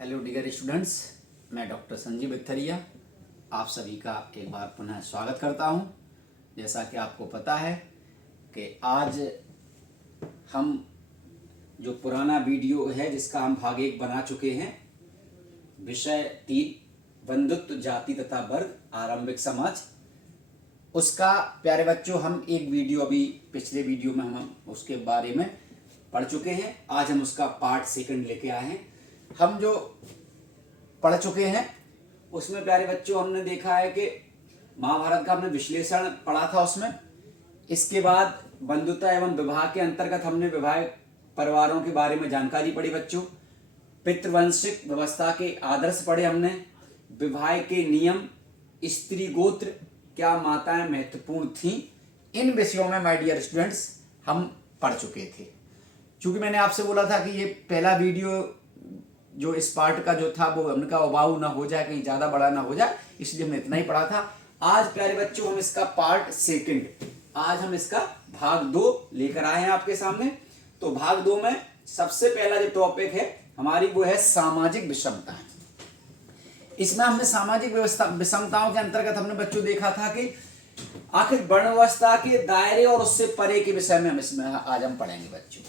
Hello dear students, मैं doctor Sanjeev बिथरिया आप सभी का एक बार पुनः स्वागत करता हूं। जैसा कि आपको पता है कि आज हम जो पुराना वीडियो है जिसका हम भाग 1 बना चुके हैं, विषय 3 बंधुत्व जाति तथा वर्ग आरंभिक समाज, उसका प्यारे बच्चों हम एक वीडियो अभी पिछले वीडियो में हम उसके बारे में पढ़ चुके हैं। आज हम उसका पार्ट 2 लेके आए हैं। हम जो पढ़ चुके हैं उसमें प्यारे बच्चों हमने देखा है कि महाभारत का हमने विश्लेषण पढ़ा था उसमें। इसके बाद बंधुता एवं विवाह के अंतर्गत हमने विवाह परिवारों के बारे में जानकारी पढ़ी बच्चों। पितृवंशिक व्यवस्था के आदर्श पढ़े हमने, विवाह के नियम, स्त्री गोत्र, क्या माताएं महत्वपूर्ण थीं, इन विषयों में माय डियर स्टूडेंट्स हम पढ़ चुके थे। चूंकि मैंने आपसे बोला था कि ये पहला वीडियो जो इस पार्ट का जो था वो उनका उबाऊ ना हो जाए, कहीं ज्यादा बड़ा ना हो जाए, इसलिए हमने इतना ही पढ़ा था। आज प्यारे बच्चों हम इसका पार्ट 2, आज हम इसका भाग 2 लेकर आए हैं आपके सामने। तो भाग 2 में सबसे पहला जो टॉपिक है हमारी वो है सामाजिक विषमताएं। इसमें हमने सामाजिक विषमताओं के अंतर्गत हमने बच्चों देखा था कि आखिर वर्ण व्यवस्था के दायरे और उससे परे के विषय में हम इसमें आज हम पढ़ेंगे बच्चों।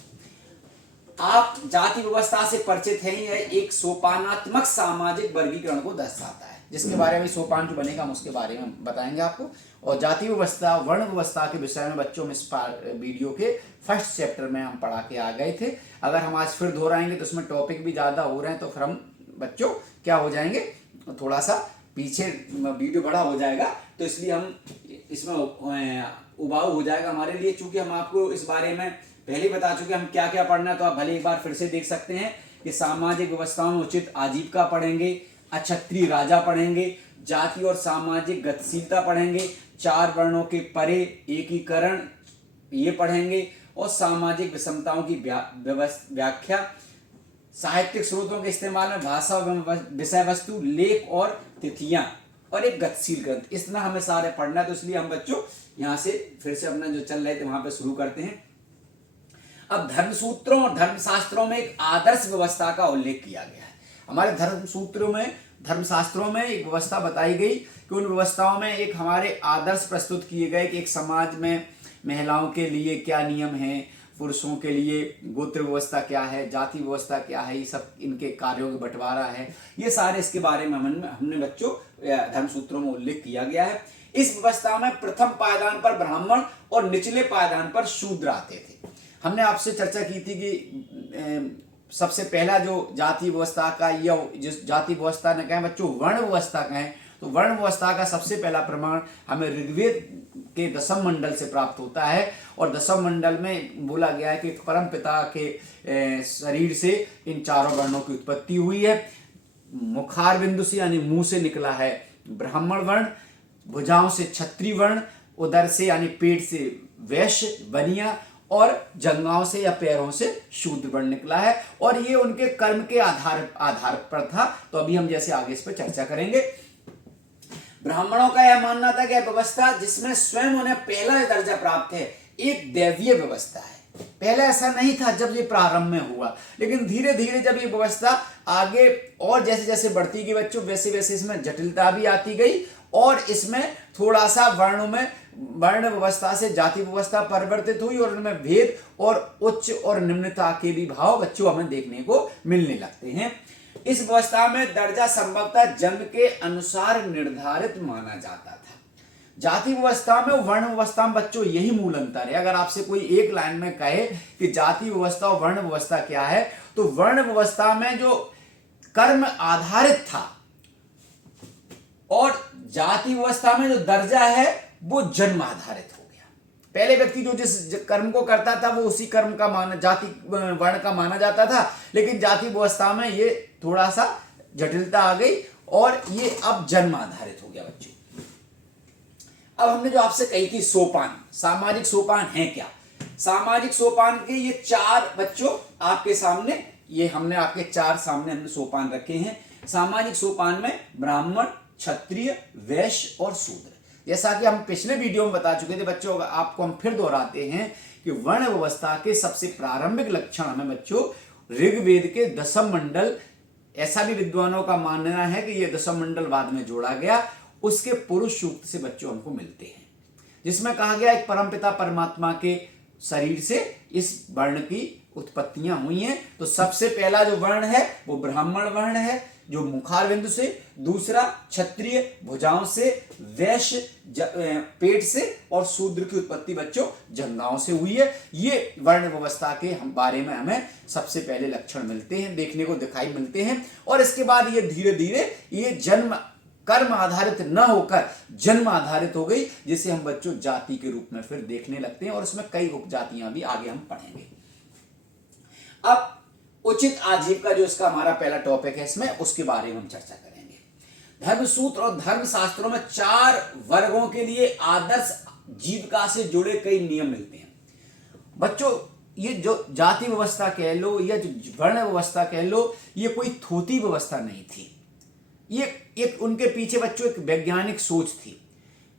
आप जाति व्यवस्था से परिचित हैं। यह एक सोपानात्मक सामाजिक वर्गीकरण को दर्शाता है, जिसके बारे में सोपान जो बनेगा हम उसके बारे में बताएंगे आपको। और जाति व्यवस्था वर्ण व्यवस्था के विषय में बच्चों में इस वीडियो के फर्स्ट चैप्टर में हम पढ़ा के आ गए थे। अगर हम आज फिर दोहराएंगे तो उसमें टॉपिक भी ज्यादा हो रहे हैं, तो फिर हम बच्चों क्या हो जाएंगे, थोड़ा सा पीछे वीडियो बड़ा हो जाएगा, तो इसलिए हम इसमें उबाऊ हो जाएगा हमारे लिए। चूंकि हम आपको इस बारे में पहले बता चुके हम क्या क्या पढ़ना है, तो आप भले एक बार फिर से देख सकते हैं कि सामाजिक व्यवस्थाओं में उचित आजीविका पढ़ेंगे, अक्षत्रिय राजा पढ़ेंगे, जाति और सामाजिक गतिशीलता पढ़ेंगे, 4 वर्णों के परे एकीकरण ये पढ़ेंगे, और सामाजिक विषमताओं की व्याख्या, साहित्यिक स्रोतों के इस्तेमाल में भाषा और विषय वस्तु, लेख और तिथियां, और एक गतिशील ग्रंथ। इतना हमें सारे पढ़ना है, तो इसलिए हम बच्चों यहाँ से फिर से अपना जो चल रहे थे वहां पे शुरू करते हैं। अब धर्मसूत्रों और धर्मशास्त्रों में एक आदर्श व्यवस्था का उल्लेख किया गया है। हमारे धर्मशास्त्रों में एक व्यवस्था बताई गई कि उन व्यवस्थाओं में एक हमारे आदर्श प्रस्तुत किए गए कि एक समाज में महिलाओं के लिए क्या नियम हैं, पुरुषों के लिए गोत्र व्यवस्था क्या है, जाति व्यवस्था क्या है, ये सब इनके कार्यों का बंटवारा है, ये सारे इसके बारे में हमने बच्चों धर्मसूत्रों में उल्लेख किया गया है। इस व्यवस्था में प्रथम पायदान पर ब्राह्मण और निचले पायदान पर शूद्र आते थे। हमने आपसे चर्चा की थी कि सबसे पहला जो जाति व्यवस्था का, या जिस जाति व्यवस्था ने कहें बच्चों वर्ण व्यवस्था कहें, तो वर्ण व्यवस्था का सबसे पहला प्रमाण हमें ऋग्वेद के 10वें मंडल से प्राप्त होता है। और 10वें मंडल में बोला गया है कि परम पिता के शरीर से इन 4 वर्णों की उत्पत्ति हुई है। मुखार बिंदु से यानी मुंह से निकला है ब्राह्मण वर्ण, भुजाओं से क्षत्रिय वर्ण, उदर से यानी पेट से वैश्य बनिया, और जंघाओं से या पैरों से शूद्र वर्ण निकला है। और ये उनके कर्म के आधार पर था। तो अभी हम जैसे आगे इस पर चर्चा करेंगे। ब्राह्मणों का यह मानना था कि व्यवस्था जिसमें स्वयं उन्हें पहला दर्जा प्राप्त है एक दैवीय व्यवस्था है। पहले ऐसा नहीं था जब ये प्रारंभ में हुआ, लेकिन धीरे धीरे जब ये व्यवस्था आगे और जैसे जैसे बढ़ती गई बच्चों, वैसे वैसे इसमें जटिलता भी आती गई, और इसमें थोड़ा सा वर्ण व्यवस्था से जाति व्यवस्था परिवर्तित हुई, और उनमें भेद और उच्च और निम्नता के भी भाव बच्चों हमें देखने को मिलने लगते हैं। इस व्यवस्था में दर्जा संभवतः जन्म के अनुसार निर्धारित माना जाता था। जाति व्यवस्था में वर्ण व्यवस्था में बच्चों यही मूल अंतर है। अगर आपसे कोई एक लाइन में कहे कि जाति व्यवस्था और वर्ण व्यवस्था क्या है, तो वर्ण व्यवस्था में जो कर्म आधारित था, और जाति व्यवस्था में जो दर्जा है वो जन्म आधारित हो गया। पहले व्यक्ति जो जिस कर्म को करता था वो उसी कर्म का जाति वर्ण का माना जाता था, लेकिन जाति व्यवस्था में ये थोड़ा सा जटिलता आ गई, और ये अब जन्म आधारित हो गया बच्चों। अब हमने जो आपसे कही थी सोपान, सामाजिक सोपान है क्या? सामाजिक सोपान के ये 4 बच्चों आपके सामने, ये हमने आपके 4 सामने हमने सोपान रखे हैं। सामाजिक सोपान में ब्राह्मण, क्षत्रिय, वैश्य और शूद्र। जैसा कि हम पिछले वीडियो में बता चुके थे बच्चों, आपको हम फिर दोहराते हैं कि वर्ण व्यवस्था के सबसे प्रारंभिक लक्षण हमें बच्चों ऋग्वेद के 10वें मंडल ऐसा भी विद्वानों का मानना है कि ये दशम मंडल बाद में जोड़ा गया, उसके पुरुष सूक्त से बच्चों हमको मिलते हैं, जिसमें कहा गया एक परमपिता परमात्मा के शरीर से इस वर्ण की उत्पत्तियां हुई हैं। तो सबसे पहला जो वर्ण है वो ब्राह्मण वर्ण है, जो मुखार बिंदु से, दूसरा क्षत्रिय भुजाओं से, वैश्य पेट से, और शूद्र की उत्पत्ति बच्चों जंघाओं से हुई है। ये वर्ण व्यवस्था के हम बारे में हमें सबसे पहले लक्षण मिलते हैं, देखने को दिखाई मिलते हैं। और इसके बाद ये धीरे धीरे ये जन्म कर्म आधारित न होकर जन्म आधारित हो गई, जिसे हम बच्चों जाति के रूप में फिर देखने लगते हैं, और इसमें कई उपजातियां भी आगे हम पढ़ेंगे। अब उचित आजीविका जो इसका हमारा पहला टॉपिक है, इसमें उसके बारे में हम चर्चा करेंगे। धर्मसूत्र और धर्म शास्त्रों में 4 वर्गों के लिए आदर्श जीविका से जुड़े कई नियम मिलते हैं। बच्चों ये जो जाति व्यवस्था कह लो या जो वर्ण व्यवस्था कह लो, ये कोई थोती व्यवस्था नहीं थी, ये एक उनके पीछे बच्चों एक वैज्ञानिक सोच थी।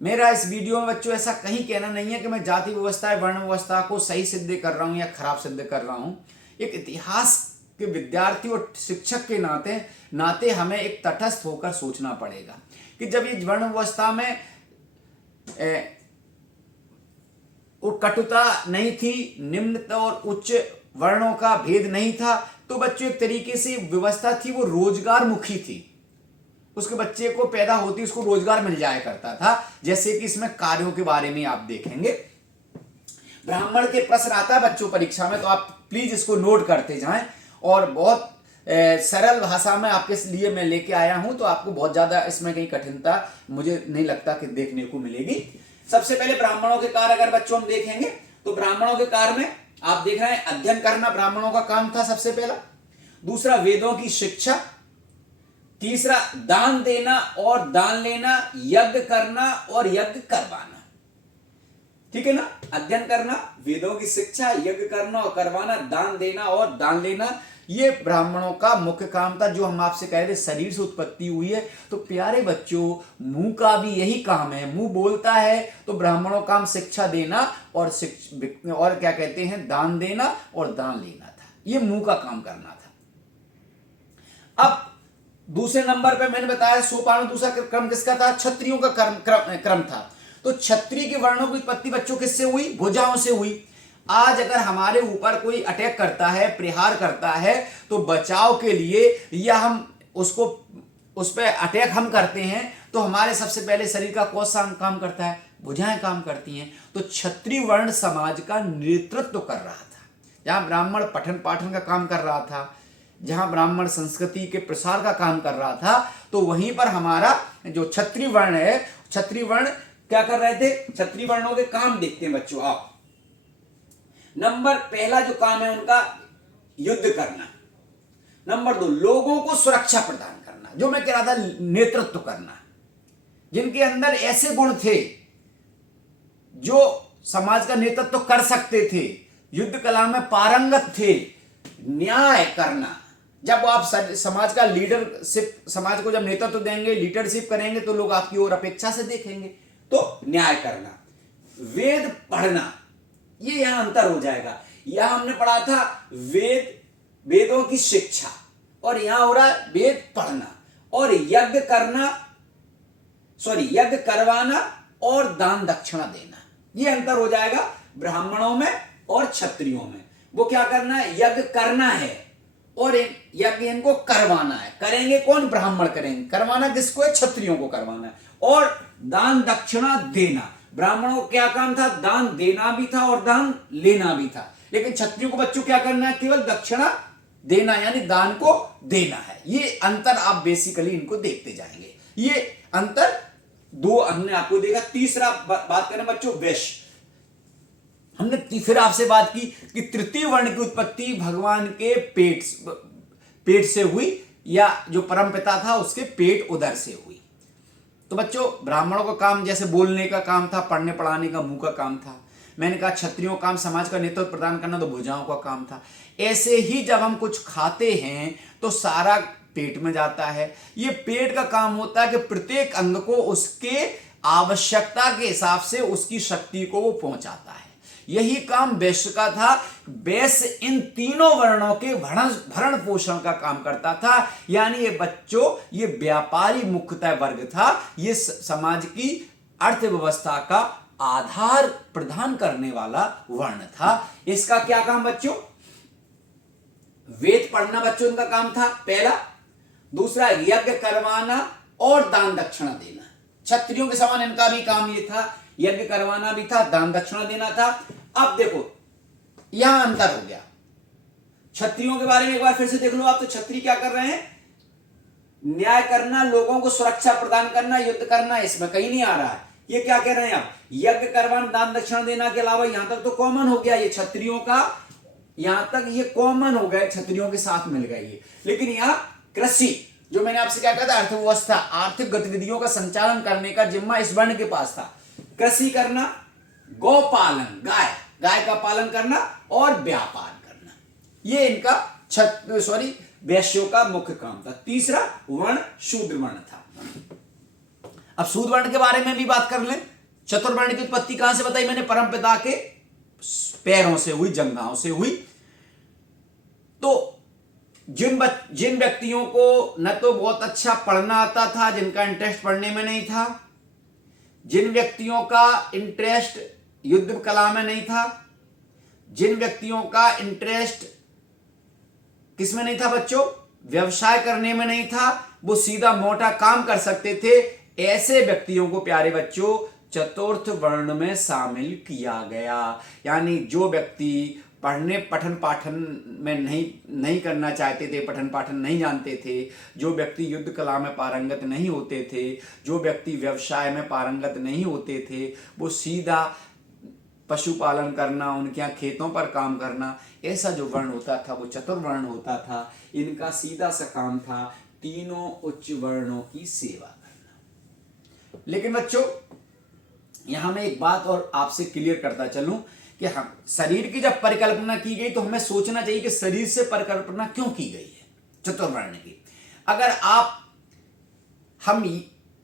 मेरा इस वीडियो में बच्चों ऐसा कहीं कहना नहीं है कि मैं जाति व्यवस्था वर्ण व्यवस्था को सही सिद्ध कर रहा हूं या खराब सिद्ध कर रहा हूं। एक इतिहास के विद्यार्थी और शिक्षक के नाते हमें एक तटस्थ होकर सोचना पड़ेगा कि जब ये वर्ण व्यवस्था में कटुता नहीं थी, निम्न और उच्च वर्णों का भेद नहीं था, तो बच्चों एक तरीके से व्यवस्था थी वो रोजगार मुखी थी। उसके बच्चे को पैदा होती उसको रोजगार मिल जाया करता था, जैसे कि इसमें कार्यों के बारे में आप देखेंगे। ब्राह्मण के प्रश्न आता है बच्चों परीक्षा में, तो आप प्लीज इसको नोट करते जाएं, और बहुत सरल भाषा में आपके लिए मैं लेके आया हूं, तो आपको बहुत ज्यादा इसमें कहीं कठिनता मुझे नहीं लगता कि देखने को मिलेगी। सबसे पहले ब्राह्मणों के कार्य अगर बच्चों हम देखेंगे, तो ब्राह्मणों के कार्य में आप देख रहे हैं अध्ययन करना ब्राह्मणों का काम था सबसे पहला। दूसरा वेदों की शिक्षा, तीसरा दान देना और दान लेना, यज्ञ करना और यज्ञ करवाना। ठीक है ना, अध्ययन करना, वेदों की शिक्षा, यज्ञ करना और करवाना, दान देना और दान लेना, ये ब्राह्मणों का मुख्य काम था। जो हम आपसे कह रहे थे शरीर से उत्पत्ति हुई है, तो प्यारे बच्चों मुंह का भी यही काम है, मुंह बोलता है, तो ब्राह्मणों का काम शिक्षा देना और क्या कहते हैं दान देना और दान लेना था, ये मुंह का काम करना था। अब दूसरे नंबर पे मैंने बताया सोपान, दूसरा क्रम किसका था? क्षत्रियों का क्रम था। तो क्षत्रिय के वर्णों की उत्पत्ति बच्चों किससे हुई? भुजाओं से हुई। आज अगर हमारे ऊपर कोई अटैक करता है, प्रहार करता है, तो बचाव के लिए या हम उसको उस पर अटैक हम करते हैं, तो हमारे सबसे पहले शरीर का कौन सा काम करता है? भुजाएं काम करती हैं। तो क्षत्रिय वर्ण समाज का नेतृत्व कर रहा था। जहां ब्राह्मण पठन पाठन का काम कर रहा था, जहां ब्राह्मण संस्कृति के प्रसार का काम कर रहा था, तो वहीं पर हमारा जो क्षत्रिय वर्ण है, क्षत्रिय वर्ण क्या कर रहे थे? क्षत्रिय वर्णों के काम देखते हैं बच्चों आप। नंबर पहला जो काम है उनका युद्ध करना। नंबर 2 लोगों को सुरक्षा प्रदान करना, जो मैं कह रहा था नेतृत्व करना। जिनके अंदर ऐसे गुण थे जो समाज का नेतृत्व कर सकते थे, युद्ध कला में पारंगत थे। न्याय करना, जब आप समाज का लीडरशिप, समाज को जब नेतृत्व देंगे, लीडरशिप करेंगे, तो लोग आपकी ओर अपेक्षा से देखेंगे। तो न्याय करना। वेद पढ़ना, ये यहां अंतर हो जाएगा। यहां हमने पढ़ा था वेदों की शिक्षा, और यहां हो रहा है वेद पढ़ना। और यज्ञ करवाना और दान दक्षिणा देना, ये अंतर हो जाएगा ब्राह्मणों में और क्षत्रियों में। वो क्या करना है? यज्ञ करना है, और यज्ञ इनको करवाना है। करेंगे कौन? ब्राह्मण करेंगे। करवाना किसको है? क्षत्रियों को करवाना है। और दान दक्षिणा देना, ब्राह्मणों को क्या काम था? दान देना भी था और दान लेना भी था। लेकिन क्षत्रियों को बच्चों क्या करना है? केवल दक्षिणा देना, यानी दान को देना है। ये अंतर आप बेसिकली इनको देखते जाएंगे। ये अंतर 2 हमने आपको देखा। तीसरा बात करें बच्चों वैश्य। हमने फिर आपसे बात की कि तृतीय वर्ण की उत्पत्ति भगवान के पेट से हुई, या जो परमपिता था उसके पेट उदर से हुई। तो बच्चों ब्राह्मणों का काम जैसे बोलने का काम था, पढ़ने पढ़ाने का मुंह का काम था। मैंने कहा क्षत्रियों का काम समाज का नेतृत्व प्रदान करना, तो भुजाओं का काम था। ऐसे ही जब हम कुछ खाते हैं तो सारा पेट में जाता है। ये पेट का काम होता है कि प्रत्येक अंग को उसके आवश्यकता के हिसाब से उसकी शक्ति को वो पहुंचाता है। यही काम वैश्य का था। वैश्य इन तीनों वर्णों के भरण पोषण का काम करता था। यानी ये बच्चों, ये व्यापारी मुख्यतः वर्ग था। ये समाज की अर्थव्यवस्था का आधार प्रदान करने वाला वर्ण था। इसका क्या काम बच्चों? वेद पढ़ना बच्चों उनका काम था पहला। दूसरा यज्ञ करवाना और दान दक्षिणा देना। क्षत्रियों के समान इनका भी काम ये था, यज्ञ करवाना भी था, दान दक्षिणा देना था। अब देखो यहां अंतर हो गया। क्षत्रियों के बारे में एक बार फिर से देख लो आप, तो क्षत्रिय क्या कर रहे हैं? न्याय करना, लोगों को सुरक्षा प्रदान करना, युद्ध करना, इसमें कहीं नहीं आ रहा है। ये क्या कह रहे हैं आप? यज्ञ करवाना, दान दक्षिणा देना के अलावा यहां तक तो कॉमन हो गया ये क्षत्रियों का, यहां तक ये कॉमन हो गया, क्षत्रियों के साथ मिल गया ये। लेकिन यहां कृषि, जो मैंने आपसे क्या कहा था, अर्थव्यवस्था, आर्थिक गतिविधियों का संचालन करने का जिम्मा इस वर्ण के पास था। कृषि करना, गौ पालन, गाय का पालन करना और व्यापार करना, ये इनका वैश्यों का मुख्य काम था। तीसरा वर्ण शूद्र वर्ण था। अब शूद्र वर्ण के बारे में भी बात कर लें। चतुर्वर्ण की उत्पत्ति कहां से बताई मैंने? परमपिता के पैरों से हुई, जंघाओं से हुई। तो जिन व्यक्तियों को न तो बहुत अच्छा पढ़ना आता था, जिनका इंटरेस्ट पढ़ने में नहीं था, जिन व्यक्तियों का इंटरेस्ट युद्ध कला में नहीं था, जिन व्यक्तियों का इंटरेस्ट किसमें नहीं था बच्चों? व्यवसाय करने में नहीं था, वो सीधा मोटा काम कर सकते थे, ऐसे व्यक्तियों को प्यारे बच्चों चतुर्थ वर्ण में शामिल किया गया। यानी जो व्यक्ति पठन पाठन में नहीं करना चाहते थे, पठन पाठन नहीं जानते थे, जो व्यक्ति युद्ध कला में पारंगत नहीं होते थे, जो व्यक्ति व्यवसाय में पारंगत नहीं होते थे, वो सीधा पशुपालन करना, उनके यहाँ खेतों पर काम करना, ऐसा जो वर्ण होता था वो चतुर्वर्ण होता था। इनका सीधा सा काम था तीनों उच्च वर्णों की सेवा करना। लेकिन बच्चों यहां मैं एक बात और आपसे क्लियर करता चलूं कि हम शरीर की जब परिकल्पना की गई तो हमें सोचना चाहिए कि शरीर से परिकल्पना क्यों की गई है चतुर्वर्ण की। अगर आप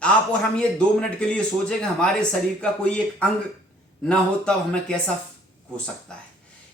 और हम ये 2 मिनट के लिए सोचें कि हमारे शरीर का कोई एक अंग ना हो तब हमें कैसा हो सकता है।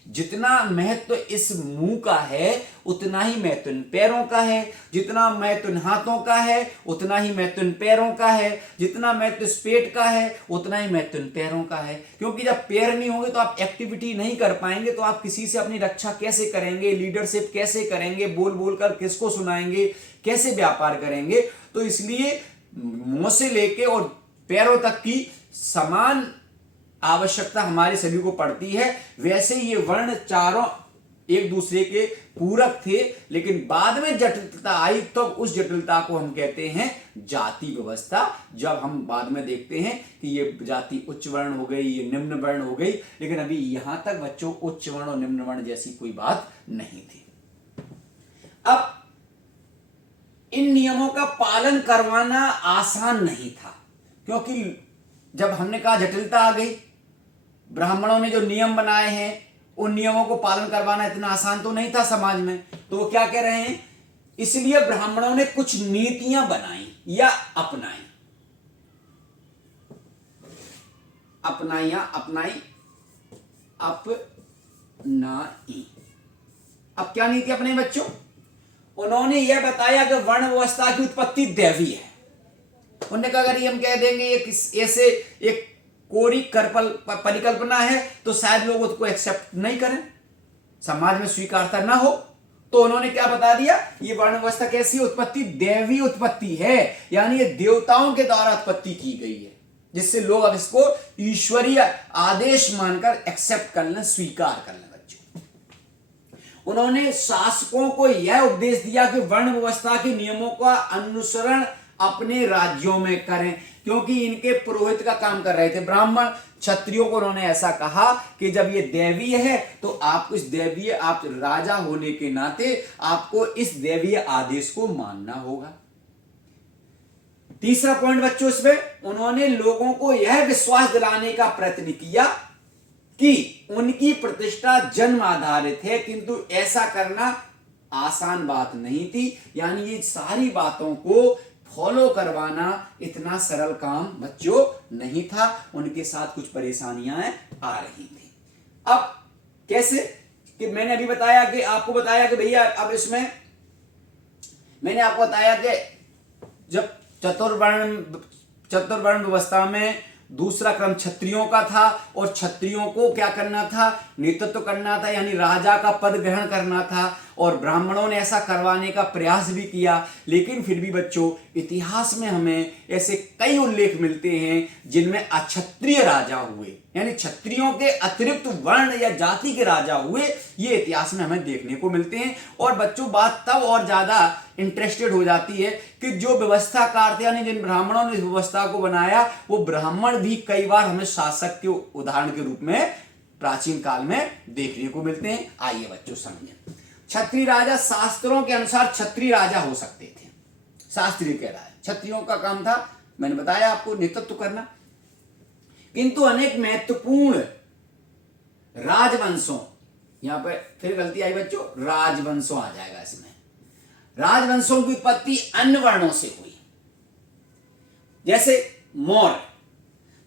जितना महत्व इस मुंह का है उतना ही महत्व इन पैरों का है, जितना महत्व इन हाथों का है उतना ही महत्व इन पैरों का है, जितना महत्व इस पेट का है उतना ही महत्व इन पैरों का है। क्योंकि जब पैर नहीं होंगे तो आप एक्टिविटी नहीं कर पाएंगे, तो आप किसी से अपनी रक्षा कैसे करेंगे, लीडरशिप कैसे करेंगे, बोल बोल कर किसको सुनाएंगे, कैसे व्यापार करेंगे। तो इसलिए मुंह से लेके और पैरों तक की समान आवश्यकता हमारे शरीर को पड़ती है। वैसे ये वर्ण चारों एक दूसरे के पूरक थे, लेकिन बाद में जटिलता आई तो उस जटिलता को हम कहते हैं जाति व्यवस्था। जब हम बाद में देखते हैं कि ये जाति उच्च वर्ण हो गई, ये निम्न वर्ण हो गई, लेकिन अभी यहां तक बच्चों उच्च वर्ण और निम्न वर्ण जैसी कोई बात नहीं थी। अब इन नियमों का पालन करवाना आसान नहीं था, क्योंकि जब हमने कहा जटिलता आ गई, ब्राह्मणों ने जो नियम बनाए हैं उन नियमों को पालन करवाना इतना आसान तो नहीं था समाज में। तो वो क्या कह रहे हैं? इसलिए ब्राह्मणों ने कुछ नीतियां बनाई या अपनाई। अब क्या नीति अपनाई बच्चों? उन्होंने यह बताया कि वर्ण व्यवस्था की उत्पत्ति दैवी है। उन्होंने कहा अगर ये हम कह देंगे ये ऐसे एक कोरी परिकल्पना है तो शायद लोग उसको एक्सेप्ट नहीं करें, समाज में स्वीकारता ना हो। तो उन्होंने क्या बता दिया? ये वर्ण व्यवस्था कैसी उत्पत्ति? दैवी उत्पत्ति है, यानी ये देवताओं के द्वारा उत्पत्ति की गई है, जिससे लोग अब इसको ईश्वरीय आदेश मानकर एक्सेप्ट कर लें, स्वीकार कर लें। बच्चों उन्होंने शासकों को यह उपदेश दिया कि वर्ण व्यवस्था के नियमों का अनुसरण अपने राज्यों में करें, क्योंकि इनके पुरोहित का काम कर रहे थे ब्राह्मण। क्षत्रियों को उन्होंने ऐसा कहा कि जब ये दैवीय है तो आपको इस दैवीय, आप राजा होने के नाते आपको इस दैवीय आदेश को मानना होगा। तीसरा पॉइंट बच्चों इसमें उन्होंने लोगों को यह विश्वास दिलाने का प्रयत्न किया कि उनकी प्रतिष्ठा जन्म आधारित है, किंतु ऐसा करना आसान बात नहीं थी। यानी ये सारी बातों को फॉलो करवाना इतना सरल काम बच्चों नहीं था, उनके साथ कुछ परेशानियां आ रही थी। अब कैसे कि मैंने अभी बताया कि आपको बताया कि भैया अब इसमें मैंने आपको बताया कि जब चतुर्वर्ण व्यवस्था में दूसरा क्रम क्षत्रियों का था और क्षत्रियों को क्या करना था, नेतृत्व करना था, यानी राजा का पद ग्रहण करना था। और ब्राह्मणों ने ऐसा करवाने का प्रयास भी किया, लेकिन फिर भी बच्चों इतिहास में हमें ऐसे कई उल्लेख मिलते हैं जिनमें अक्षत्रिय राजा हुए, यानी क्षत्रियों के अतिरिक्त वर्ण या जाति के राजा हुए, ये इतिहास में हमें देखने को मिलते हैं। और बच्चों बात तब और ज्यादा इंटरेस्टेड हो जाती है कि जो व्यवस्थाकार थे, यानी जिन ब्राह्मणों ने इस व्यवस्था को बनाया, वो ब्राह्मण भी कई बार हमें शासक के उदाहरण के रूप में प्राचीन काल में देखने को मिलते हैं। आइए बच्चों समझें। क्षत्रिय राजा शास्त्रों के अनुसार क्षत्रिय राजा हो सकते थे, शास्त्रीय कह रहा है। क्षत्रियों का काम था, मैंने बताया आपको, नेतृत्व करना। किंतु अनेक महत्वपूर्ण राजवंशों, यहां पर फिर गलती आई बच्चों, राजवंशों आ जाएगा इसमें। राजवंशों की उत्पत्ति अन्य वर्णों से हुई, जैसे मौर्य,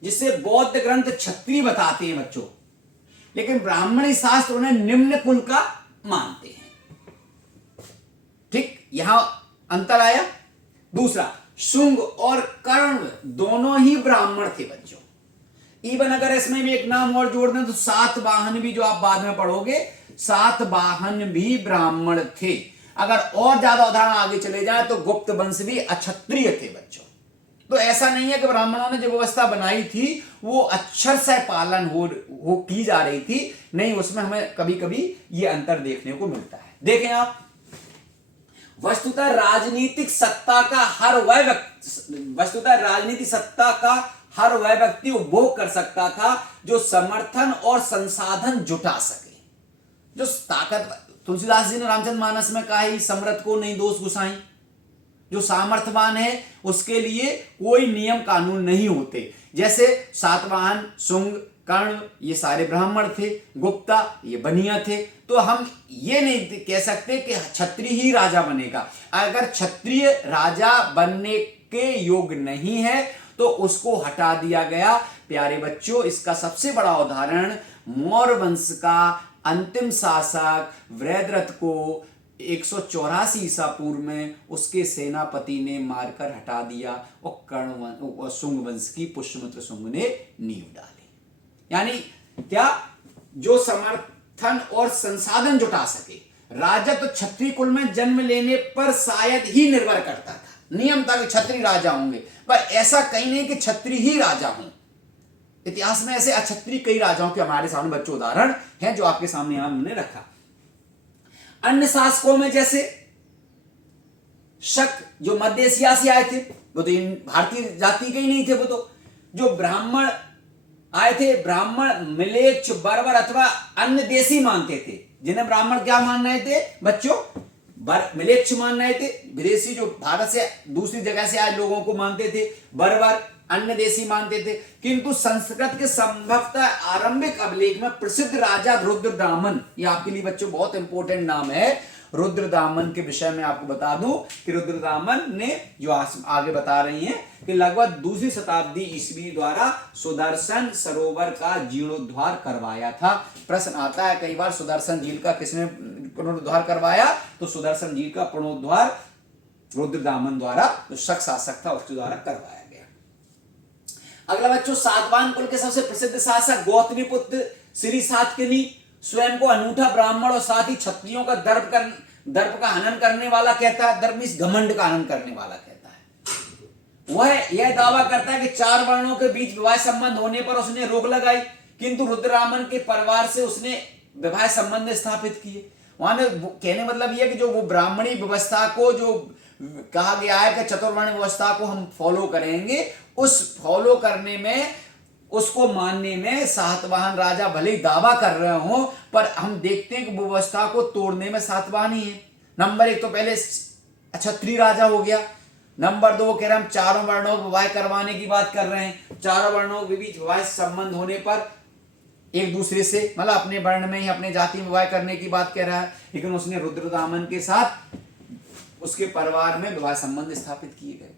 जिसे बौद्ध ग्रंथ क्षत्रिय बताते हैं बच्चों, लेकिन ब्राह्मणी शास्त्र उन्हें निम्न कुल का मानते हैं। ठीक, यहां अंतर आया। दूसरा, शुंग और कर्ण दोनों ही ब्राह्मण थे बच्चों। इवन अगर इसमें भी एक नाम और जोड़ दें तो सातवाहन भी, जो आप बाद में पढ़ोगे, सातवाहन भी ब्राह्मण थे। अगर और ज्यादा उदाहरण आगे चले जाए तो गुप्त वंश भी अक्षत्रिय थे बच्चों। तो ऐसा नहीं है कि ब्राह्मणों ने जो व्यवस्था बनाई थी वो अक्षर से पालन हो की जा रही थी, नहीं, उसमें हमें कभी कभी ये अंतर देखने को मिलता है। देखें आप, वस्तुतः राजनीतिक सत्ता का हर वह व्यक्ति उपभोग कर सकता था जो समर्थन और संसाधन जुटा सके। जो ताकत, तुलसीदास जी ने रामचंद्र मानस में कहा है, समर्थ को नहीं दोष गुसाई। जो सामर्थ्यवान है उसके लिए कोई नियम कानून नहीं होते। जैसे सातवाहन, शुंग, कर्ण ये सारे ब्राह्मण थे, गुप्ता ये बनिया थे। तो हम ये नहीं कह सकते कि क्षत्रिय ही राजा बनेगा। अगर क्षत्रिय राजा बनने के योग्य नहीं है तो उसको हटा दिया गया। प्यारे बच्चों, इसका सबसे बड़ा उदाहरण मौर्य वंश का अंतिम शासक वृद्धरथ को 184 ईसा पूर्व में उसके सेनापति ने मारकर हटा दिया और शुंग वंश की पुष्यमित्र शुंग ने नींव डाली। यानी क्या, जो समर्थन और संसाधन जुटा सके। राजा तो क्षत्रिय कुल में जन्म लेने पर शायद ही निर्भर करता था, नियम था कि क्षत्रिय राजा होंगे, पर ऐसा कहीं नहीं कि क्षत्रिय ही राजा हों। इतिहास में ऐसे अक्षत्रिय कई राजाओं के हमारे सामने बच्चों उदाहरण हैं जो आपके सामने यहां हमने रखा। अन्य शासकों में जैसे शक, जो मध्य एशिया से आए थे, वो तो भारतीय जाति के ही नहीं थे। वो तो जो ब्राह्मण आए थे, ब्राह्मण मिलेच्छ, बर्बर अथवा अन्य देशी मानते थे। जिन्हें ब्राह्मण क्या मान रहे थे बच्चों, मिलेच्छ मान रहे थे। विदेशी जो भारत से दूसरी जगह से आए लोगों को मानते थे, बर्बर अन्य देशी मानते थे। किंतु संस्कृत के संभवतः आरंभिक अभिलेख में प्रसिद्ध राजा रुद्रदामन, ये आपके लिए बच्चों बहुत इंपॉर्टेंट नाम है, रुद्रदामन के विषय में आपको बता दूं कि रुद्रदामन ने, जो आगे बता रही हैं, कि लगभग दूसरी शताब्दी ईस्वी द्वारा सुदर्शन सरोवर का जीर्णोद्धार करवाया था। प्रश्न आता है कई बार, सुदर्शन झील का किसने पुनरुद्धार करवाया? तो सुदर्शन झील का पुनरुद्धार रुद्रदामन द्वारा, जो शक शासक था उसके द्वारा करवाया गया। अगला बच्चों, सातवाहन कुल के सबसे प्रसिद्ध शासक गौतमी पुत्र श्री सातकर्णी, स्वयं को अनूठा ब्राह्मण और साथ ही क्षत्रियों का दर्प का हनन करने वाला कहता है। दर्प मींस घमंड का हनन करने वाला कहता है। वह यह दावा करता है कि 4 वर्णों के बीच विवाह संबंध होने पर उसने रोक लगाई, किंतु रुद्रदामन के परिवार से उसने विवाह संबंध स्थापित किए। वहां कहने मतलब यह कि जो वो ब्राह्मणी व्यवस्था को, जो कहा गया है कि चतुर्वर्ण व्यवस्था को हम फॉलो करेंगे, उस फॉलो करने में, उसको मानने में सातवाहन राजा भले ही दावा कर रहे हो, पर हम देखते हैं कि व्यवस्था को तोड़ने में सातवाहन ही है। नंबर 1 तो पहले क्षत्रिय राजा हो गया। नंबर 2 कह रहे हम 4 वर्णों को विवाह करवाने की बात कर रहे हैं। 4 वर्णों के बीच विवाह संबंध होने पर एक दूसरे से, मतलब अपने वर्ण में ही, अपने जाति में विवाह करने की बात कह रहा है। लेकिन उसने रुद्रदामन के साथ उसके परिवार में विवाह संबंध स्थापित किए गए।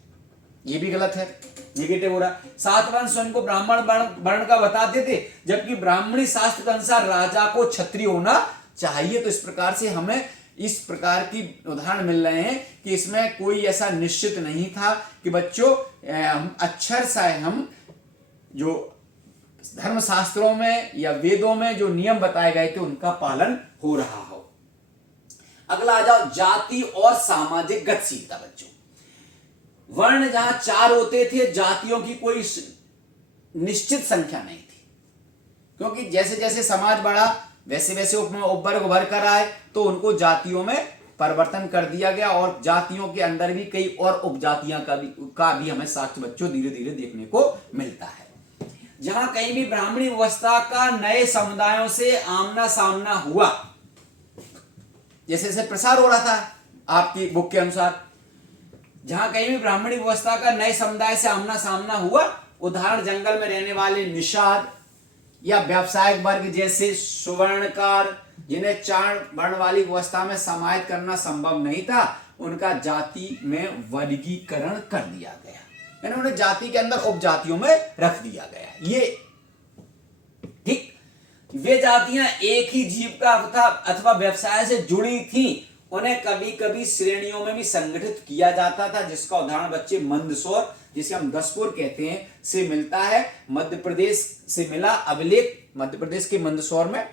ये भी गलत है, निगेटिव हो रहा। 7 वर्ण स्वयं को ब्राह्मण वर्ण का बताते थे, जबकि ब्राह्मणी शास्त्र के अनुसार राजा को क्षत्रिय होना चाहिए। तो इस प्रकार से हमें इस प्रकार की उदाहरण मिल रहे हैं कि इसमें कोई ऐसा निश्चित नहीं था कि बच्चों अक्षर से हम जो धर्मशास्त्रों में या वेदों में जो नियम बताए गए थे उनका पालन हो रहा हो। अगला आ जाओ, जाति और सामाजिक गतिशीलता। बच्चों, वर्ण जहां 4 होते थे, जातियों की कोई निश्चित संख्या नहीं थी, क्योंकि जैसे जैसे समाज बढ़ा वैसे वैसे उपवर्ग उभर कर आए, तो उनको जातियों में परिवर्तन कर दिया गया और जातियों के अंदर भी कई और उपजातियां का भी हमें साक्ष्य बच्चों धीरे धीरे देखने को मिलता है। जहां कहीं भी ब्राह्मणी व्यवस्था का नए समुदायों से आमना सामना हुआ, जैसे जैसे प्रसार हो रहा था आपकी बुक के अनुसार, जहां कहीं भी ब्राह्मणी व्यवस्था का नए समुदाय से आमना सामना हुआ, उदाहरण जंगल में रहने वाले निषाद या व्यावसायिक वर्ग जैसे सुवर्णकार, जिन्हें 4 वर्ण वाली व्यवस्था में समाहित करना संभव नहीं था, उनका जाति में वर्गीकरण कर दिया गया, यानी उन्हें जाति के अंदर उपजातियों में रख दिया गया। ये ठीक, वे जातियां एक ही जीविका अथवा व्यवसाय से जुड़ी थी, उन्हें कभी कभी श्रेणियों में भी संगठित किया जाता था, जिसका उदाहरण बच्चे मंदसौर, जिसे हम दसपुर कहते हैं, से मिलता है। मध्य प्रदेश से मिला अभिलेख, मध्य प्रदेश के मंदसौर में,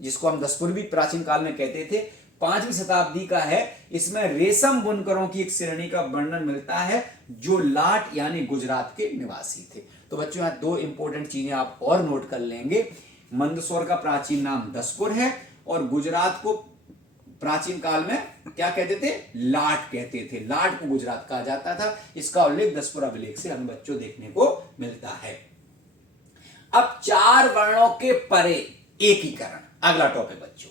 जिसको हम दसपुर भी प्राचीन काल में कहते थे, 5वीं शताब्दी का है। इसमें रेशम बुनकरों की एक श्रेणी का वर्णन मिलता है जो लाट यानी गुजरात के निवासी थे। तो बच्चों, यहाँ 2 इंपॉर्टेंट चीजें आप और नोट कर लेंगे। मंदसौर का प्राचीन नाम दसपुर है और गुजरात को प्राचीन काल में क्या कहते थे? लाट कहते थे। लाट को गुजरात कहा जाता था। इसका उल्लेख दसपुर अभिलेख से हमें बच्चों देखने को मिलता है। अब 4 वर्णों के परे एकीकरण, अगला टॉपिक बच्चों।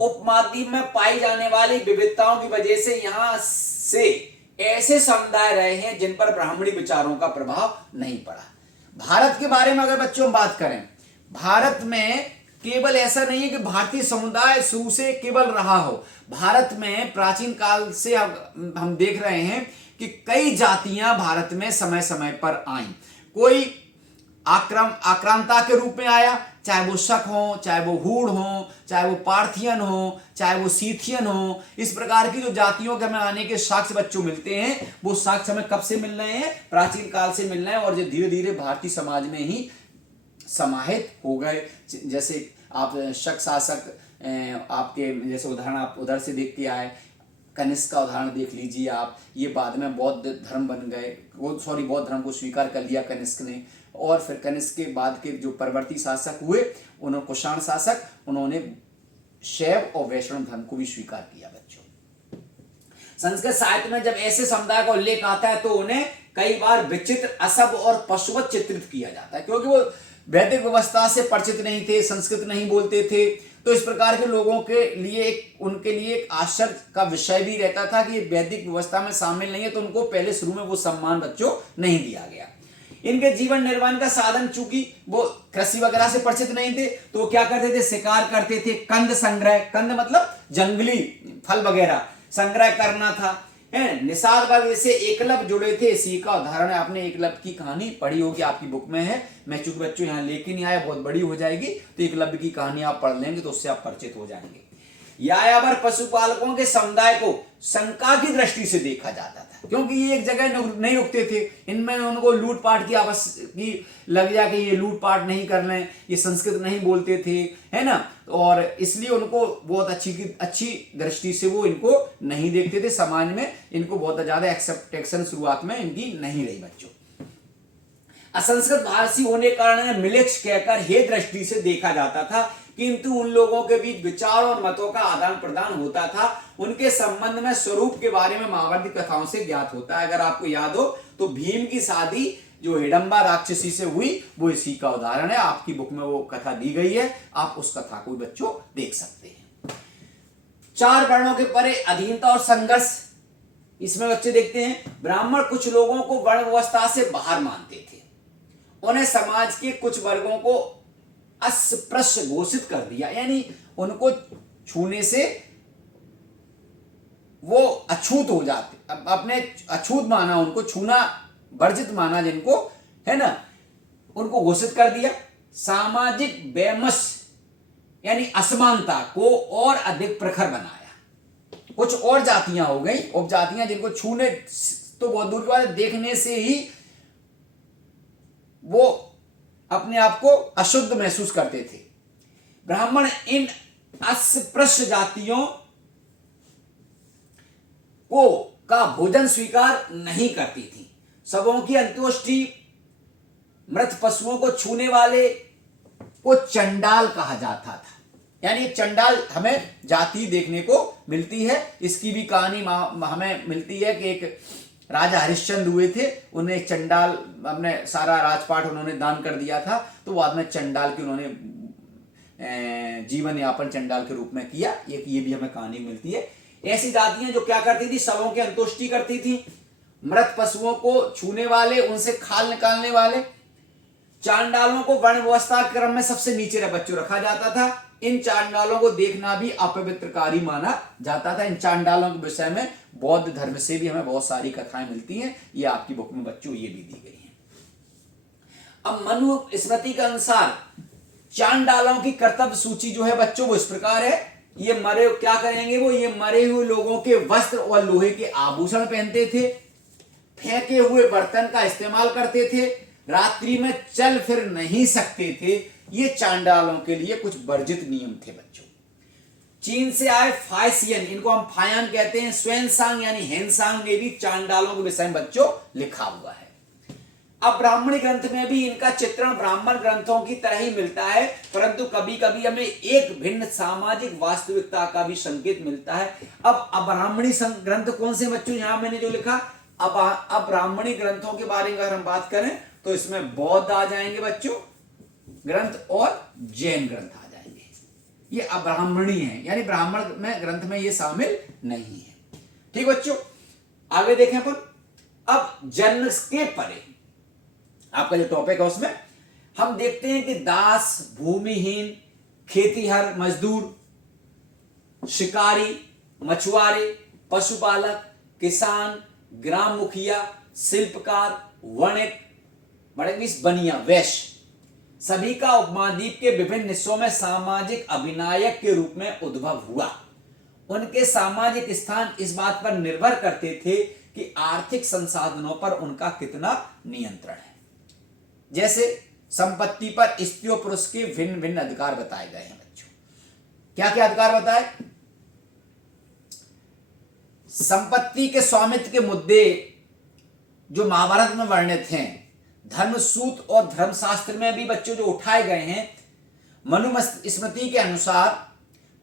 उपमहाद्वीप में पाई जाने वाली विविधताओं की वजह से यहां से ऐसे समुदाय रहे हैं जिन पर ब्राह्मणी विचारों का प्रभाव नहीं पड़ा। भारत के बारे में अगर बच्चों बात करें, भारत में केवल ऐसा नहीं है कि भारतीय समुदाय शुरू से केवल रहा हो। भारत में प्राचीन काल से हम देख रहे हैं कि कई जातियां भारत में समय समय पर आईं। कोई आक्रांता के रूप में आया, चाहे वो शक हो, चाहे वो हूण हो, चाहे वो पार्थियन हो, चाहे वो सीथियन हो। इस प्रकार की जो जातियों के हमें आने के साक्ष्य बच्चों मिलते हैं, वो साक्ष्य हमें कब से मिल रहे हैं? प्राचीन काल से मिल रहे हैं, और जो धीरे धीरे भारतीय समाज में ही समाहित हो गए। जैसे आप शक शासक आपके जैसे उदाहरण आप उधर से देख के आए, कनिष्क का उदाहरण देख लीजिए आप। ये बाद में बौद्ध धर्म बन गए, बौद्ध धर्म को स्वीकार कर लिया कनिष्क ने, और फिर कनिष्क के बाद के जो परवर्ती शासक हुए, उन्होंने कुषाण शासक, उन्होंने शैव और वैष्णव धर्म को भी स्वीकार किया। बच्चों, संस्कृत साहित्य में जब ऐसे समुदाय का उल्लेख आता है तो उन्हें कई बार विचित्र, असभ्य और पशुवत चित्रित किया जाता है, क्योंकि वो वैदिक व्यवस्था से परिचित नहीं थे, संस्कृत नहीं बोलते थे। तो इस प्रकार के लोगों के लिए उनके लिए एक आश्चर्य का विषय भी रहता था कि वैदिक व्यवस्था में शामिल नहीं है, तो उनको पहले शुरू में वो सम्मान बच्चों नहीं दिया गया। इनके जीवन निर्वाह का साधन, चूंकि वो कृषि वगैरह से परिचित नहीं थे, तो वो क्या करते थे? शिकार करते थे, कंद संग्रह, कंद मतलब जंगली फल वगैरह संग्रह करना था। निषाद वर्ग से एकलव्य जुड़े थे, इसी का उदाहरण है। आपने एकलव्य की कहानी पढ़ी होगी, आपकी बुक में है। मैं चूंकि बच्चों यहाँ लेके नहीं आया, बहुत बड़ी हो जाएगी, तो एकलव्य की कहानी आप पढ़ लेंगे तो उससे आप परिचित हो जाएंगे। यायावर पशुपालकों के समुदाय को शंका की दृष्टि से देखा जाता था, क्योंकि ये एक जगह नहीं रुकते थे। इनमें उनको लूटपाट की आवश्यकता लग जाए कि ये लूटपाट नहीं कर लें, ये संस्कृत नहीं बोलते थे, है ना, और इसलिए उनको बहुत अच्छी दृष्टि से वो इनको नहीं देखते थे। समाज में इनको बहुत ज्यादा एक्सेप्टेशन शुरुआत में इनकी नहीं रही। बच्चों, असंस्कृत भाषी होने के कारण मिलेच्छ कहकर हे दृष्टि से देखा जाता था, किंतु उन लोगों के बीच विचारों और मतों का आदान प्रदान होता था। उनके संबंध में स्वरूप के बारे में महाभारत कथाओं से ज्ञात होता है। अगर आपको याद हो तो भीम की शादी जो हिडंबा राक्षसी से हुई, वो इसी का उदाहरण है। आपकी बुक में वो कथा दी गई है, आप उस कथा को बच्चों देख सकते हैं। 4 वर्णों के परे अधीनता और संघर्ष, इसमें बच्चे देखते हैं। ब्राह्मण कुछ लोगों को वर्ण व्यवस्था से बाहर मानते थे, उन्हें समाज के कुछ वर्गों को अस्पृश्य घोषित कर दिया, यानी उनको छूने से वो अछूत हो जाते, अपने अछूत माना, उनको छूना वर्जित माना जिनको, है ना, उनको घोषित कर दिया। सामाजिक वैमनस्य यानी असमानता को और अधिक प्रखर बनाया। कुछ और जातियां हो गई, उपजातियां, जिनको छूने तो बहुत दूर की बात है, देखने से ही वो अपने आप को अशुद्ध महसूस करते थे। ब्राह्मण इन अस्पृश्य जातियों को का भोजन स्वीकार नहीं करती थी। सबों की अंत्येष्टि मृत पशुओं को छूने वाले को चंडाल कहा जाता था। यानी चंडाल हमें जाति देखने को मिलती है। इसकी भी कहानी हमें मिलती है कि एक राजा हरिश्चंद्र हुए थे, उन्हें चंडाल, अपने सारा राजपाट उन्होंने दान कर दिया था, तो बाद में चंडाल की उन्होंने जीवन यापन चंडाल के रूप में किया। ये भी हमें कहानी मिलती है। ऐसी जातियां जो क्या करती थी, शवों की अंत्येष्टि करती थी, मृत पशुओं को छूने वाले, उनसे खाल निकालने वाले। चांडालों को वर्ण व्यवस्था क्रम में सबसे नीचे बच्चों रखा जाता था। इन चांडालों को देखना भी अपवित्रकारी माना जाता था। इन चांडालों के विषय में बौद्ध धर्म से भी हमें बहुत सारी कथाएं मिलती हैं। ये आपकी बुक में बच्चों ये भी दी गई हैं। अब मनु स्मृति के अनुसार चांडालों की कर्तव्य सूची जो है बच्चों वो इस प्रकार है। ये मरे क्या करेंगे, वो ये मरे हुए लोगों के वस्त्र और लोहे के आभूषण पहनते थे, फेंके हुए बर्तन का इस्तेमाल करते थे, रात्रि में चल फिर नहीं सकते थे। ये चांडालों के लिए कुछ वर्जित नियम थे बच्चों। चीन से आए फायसियन, इनको हम फायान कहते हैं, स्वेनसांग यानी हेनसांग ने भी चांडालों के विषय में बच्चों लिखा हुआ है। अब ब्राह्मणी ग्रंथ में भी इनका चित्रण ब्राह्मण ग्रंथों की तरह ही मिलता है, परंतु कभी कभी हमें एक भिन्न सामाजिक वास्तविकता का भी संकेत मिलता है। अब अब्राह्मणी ग्रंथ कौन से बच्चों, यहां मैंने जो लिखा, अब ब्राह्मणी ग्रंथों के बारे में अगर हम बात करें तो इसमें बौद्ध आ जाएंगे बच्चों ग्रंथ और जैन ग्रंथ आ जाएंगे। ये अब्राह्मणी है, यानी ब्राह्मण में ग्रंथ में ये शामिल नहीं है। ठीक बच्चों, आगे देखें अपन। अब जन्म के परे आपका जो टॉपिक है उसमें हम देखते हैं कि दास, भूमिहीन, खेतीहर मजदूर, शिकारी, मछुआरे, पशुपालक, किसान, ग्राम मुखिया, शिल्पकार, वणिक, बनिया, वैश्य, सभी का उपमहाद्वीप के विभिन्न हिस्सों में सामाजिक अभिनायक के रूप में उद्भव हुआ। उनके सामाजिक स्थान इस बात पर निर्भर करते थे कि आर्थिक संसाधनों पर उनका कितना नियंत्रण है। जैसे संपत्ति पर स्त्री और पुरुष के भिन्न भिन्न अधिकार बताए गए हैं बच्चों। क्या क्या अधिकार बताए? संपत्ति के स्वामित्व के मुद्दे जो महाभारत में वर्णित हैं, धर्मसूत्र और धर्मशास्त्र में भी बच्चों जो उठाए गए हैं। मनु स्मृति के अनुसार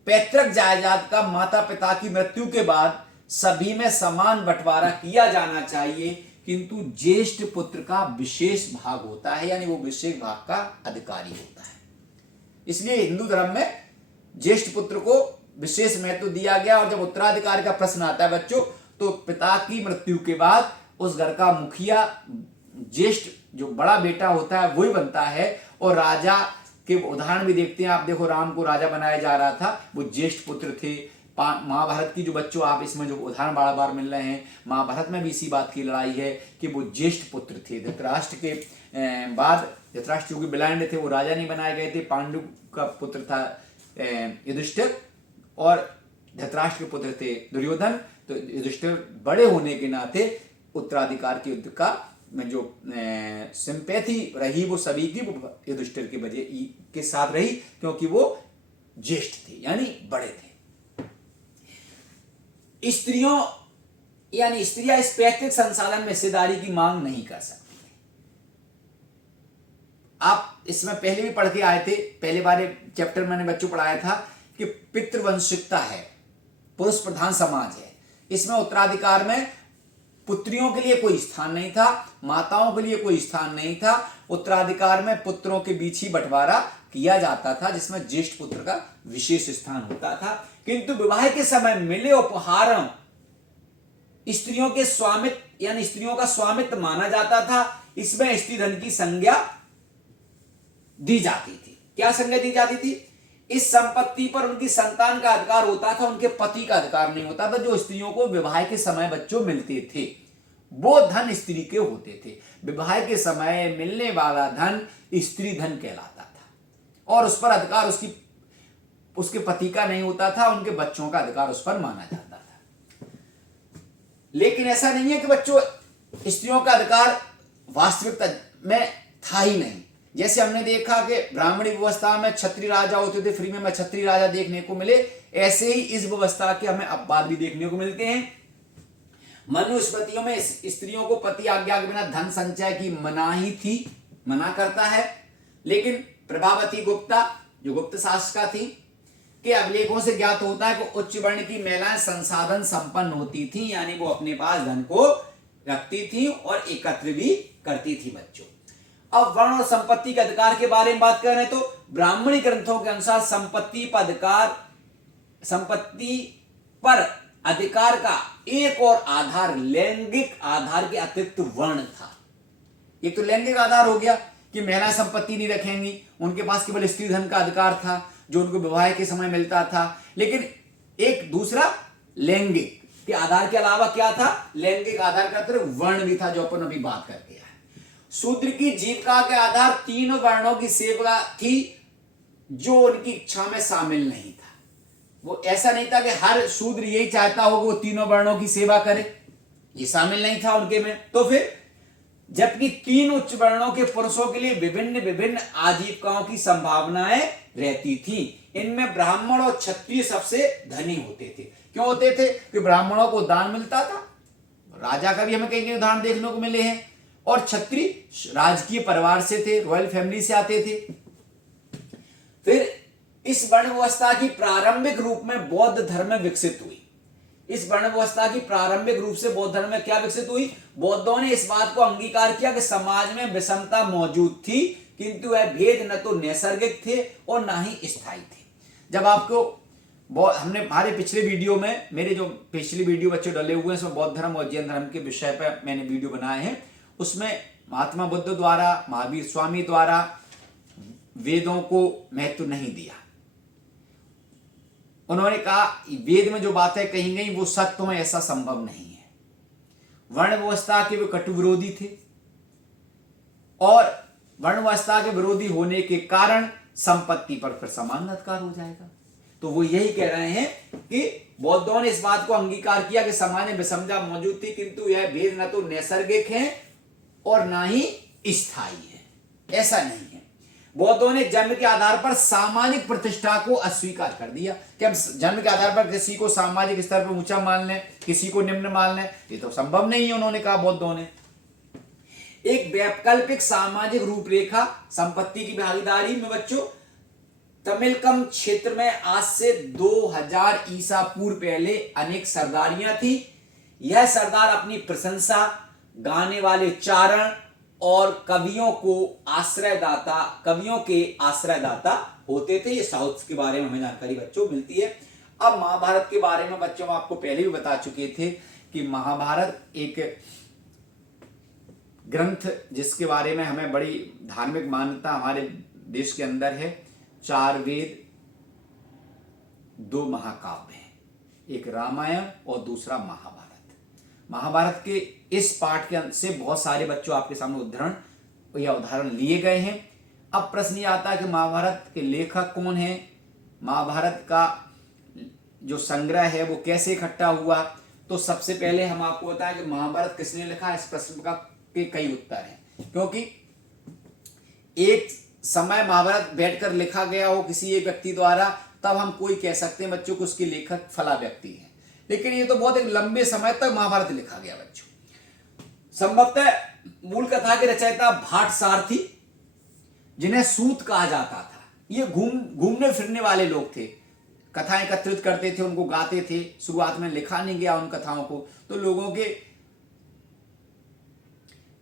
पैतृक जायदाद का माता पिता की मृत्यु के बाद सभी में समान बंटवारा किया जाना चाहिए, किंतु ज्येष्ठ पुत्र का विशेष भाग होता है, यानी वो विशेष भाग का अधिकारी होता है। इसलिए हिंदू धर्म में ज्येष्ठ पुत्र को विशेष महत्व दिया गया। और जब उत्तराधिकार का प्रश्न आता है बच्चों, तो पिता की मृत्यु के बाद उस घर का मुखिया ज्येष्ठ जो बड़ा बेटा होता है वही बनता है। और राजा के उदाहरण भी देखते हैं आप। देखो, राम को राजा बनाया जा रहा था, वो ज्येष्ठ पुत्र थे। महाभारत की जो बच्चों आप इसमें जो उदाहरण बार बार मिल रहे हैं, महाभारत में भी इसी बात की लड़ाई है कि वो ज्येष्ठ पुत्र थे। धृतराष्ट्र के बाद धृतराष्ट्र जो ब्लाइंड थे वो राजा नहीं बनाए गए थे। पांडु का पुत्र था युधिष्ठिर और धृतराष्ट्र के पुत्र थे दुर्योधन। तो युधिष्ठिर बड़े होने के नाते उत्तराधिकार के युद्ध का में जो सिंपैथी रही वो सभी की वो युधिष्ठिर की वजह के साथ रही, क्योंकि वो ज्येष्ठ थे यानी बड़े थे। स्त्रियों यानी स्त्रियां इस पैतृक संसाधन में हिस्सेदारी की मांग नहीं कर सकती। आप इसमें पहले भी पढ़ के आए थे, पहले बार चैप्टर मैंने बच्चों पढ़ाया था कि पितृवंशिकता है, पुरुष प्रधान समाज है। इसमें उत्तराधिकार में पुत्रियों के लिए कोई स्थान नहीं था, माताओं के लिए कोई स्थान नहीं था। उत्तराधिकार में पुत्रों के बीच ही बंटवारा किया जाता था, जिसमें ज्येष्ठ पुत्र का विशेष स्थान होता था। किंतु विवाह के समय मिले उपहारों स्त्रियों के स्वामित्व यानी स्त्रियों का स्वामित्व माना जाता था। इसमें स्त्री धन की संज्ञा दी जाती थी। क्या संज्ञा दी जाती थी? इस संपत्ति पर उनकी संतान का अधिकार होता था, उनके पति का अधिकार नहीं होता था। जो स्त्रियों को विवाह के समय बच्चों मिलते थे वो धन स्त्री के होते थे। विवाह के समय मिलने वाला धन स्त्री धन कहलाता था और उस पर अधिकार उसके पति का नहीं होता था, उनके बच्चों का अधिकार उस पर माना जाता था। लेकिन ऐसा नहीं है कि बच्चों स्त्रियों का अधिकार वास्तविकता में था ही नहीं। जैसे हमने देखा कि ब्राह्मणी व्यवस्था में क्षत्रिय राजा होते थे, फ्री में क्षत्रिय राजा देखने को मिले, ऐसे ही इस व्यवस्था के हमें अपवाद भी देखने को मिलते हैं। मनुस्मृतियों में स्त्रियों को पति आज्ञा के बिना धन संचय की मनाही थी, मना करता है। लेकिन प्रभावती गुप्ता जो गुप्त शासिका थी के अभिलेखों से ज्ञात होता है कि उच्च वर्ण की महिलाएं संसाधन संपन्न होती थी, यानी वो अपने पास धन को रखती थी और एकत्र भी करती थी बच्चों। अब वर्ण और संपत्ति के अधिकार के बारे में बात कर रहे हैं तो ब्राह्मणी ग्रंथों के अनुसार संपत्ति पर अधिकार का एक और आधार लैंगिक आधार के अतिरिक्त वर्ण था। एक तो लैंगिक आधार हो गया कि महिलाएं संपत्ति नहीं रखेंगी, उनके पास केवल स्त्री धन का अधिकार था जो उनको विवाह के समय मिलता था। लेकिन एक दूसरा लैंगिक के आधार के अलावा क्या था, लैंगिक आधार का अतिरिक्त वर्ण भी था जो अपन अभी बात करके आए। शूद्र की जीविका के आधार तीनों वर्णों की सेवा थी जो उनकी इच्छा में शामिल नहीं था। वो ऐसा नहीं था कि हर शूद्र यही चाहता हो कि वो तीनों वर्णों की सेवा करे, ये शामिल नहीं था उनके में। तो फिर जबकि तीन उच्च वर्णों के पुरुषों के लिए विभिन्न विभिन्न आजीविकाओं की संभावनाएं रहती थी। इनमें ब्राह्मण और क्षत्रिय सबसे धनी होते थे। क्यों होते थे? कि ब्राह्मणों को दान मिलता था, राजा का भी हमें कई उदाहरण देखने को मिले हैं, और क्षत्रिय राजकीय परिवार से थे, रॉयल फैमिली से आते थे। फिर इस वर्ण व्यवस्था की प्रारंभिक रूप में बौद्ध धर्म में विकसित हुई। इस वर्ण व्यवस्था की प्रारंभिक रूप से बौद्ध धर्म में क्या विकसित हुई? बौद्धों ने इस बात को अंगीकार किया कि समाज में विषमता मौजूद थी, किंतु वह भेद न तो नैसर्गिक थे और न ही स्थायी थे। जब आपको हमने हमारे पिछले वीडियो में, मेरे जो पिछली वीडियो बच्चों डले हुए हैं उसमें बौद्ध धर्म और जैन धर्म के विषय पर मैंने वीडियो बनाए हैं, उसमें महात्मा बुद्ध द्वारा, महावीर स्वामी द्वारा वेदों को महत्व नहीं दिया। उन्होंने कहा वेद में जो बातें कही गई वो सत्य में ऐसा संभव नहीं है। वर्ण व्यवस्था के वे कटु विरोधी थे और वर्ण व्यवस्था के विरोधी होने के कारण संपत्ति पर फिर समान अधिकार हो जाएगा। तो वो यही कह रहे हैं कि बौद्धों ने इस बात को अंगीकार किया कि समाज में विषमता मौजूद थी, किंतु यह भेद न तो नैसर्गिक है और ना ही स्थायी है, ऐसा नहीं है। बौद्धों ने जन्म के आधार पर सामाजिक प्रतिष्ठा को अस्वीकार कर दिया कि हम जन्म के आधार पर किसी को सामाजिक स्तर पर ऊंचा मान लें, किसी को निम्न मान लें, ये तो संभव नहीं है। उन्होंने कहा बौद्धों ने एक वैकल्पिक सामाजिक रूपरेखा संपत्ति की भागीदारी में बच्चों तमिलकम क्षेत्र में आज से 2000 ईसा पूर्व पहले अनेक सरदारियां थी। यह सरदार अपनी प्रशंसा, गाने वाले चारण और कवियों के आश्रयदाता होते थे। ये साउथ के बारे में हमें जानकारी बच्चों मिलती है। अब महाभारत के बारे में बच्चों आपको पहले भी बता चुके थे कि महाभारत एक ग्रंथ जिसके बारे में हमें बड़ी धार्मिक मान्यता हमारे देश के अंदर है। 4 वेद, 2 महाकाव्य हैं, एक रामायण और दूसरा महाभारत। महाभारत के इस पाठ के से बहुत सारे बच्चों आपके सामने उदाहरण लिए गए हैं। अब प्रश्न ये आता है कि महाभारत के लेखक कौन है, महाभारत का जो संग्रह है वो कैसे इकट्ठा हुआ। तो सबसे पहले हम आपको बताएं कि महाभारत किसने लिखा। इस प्रश्न का के कई उत्तर हैं, क्योंकि एक समय महाभारत बैठकर लिखा गया हो किसी एक व्यक्ति द्वारा, तब हम कोई कह सकते हैं बच्चों को उसके लेखक फला व्यक्ति है। लेकिन ये तो बहुत एक लंबे समय तक महाभारत लिखा गया बच्चों। संभवतः मूल कथा के रचयिता भाट सारथी, जिन्हें सूत कहा जाता था, ये घूमने फिरने वाले लोग थे, कथाएं एकत्रित करते थे, उनको गाते थे। शुरुआत में लिखा नहीं गया उन कथाओं को, तो लोगों के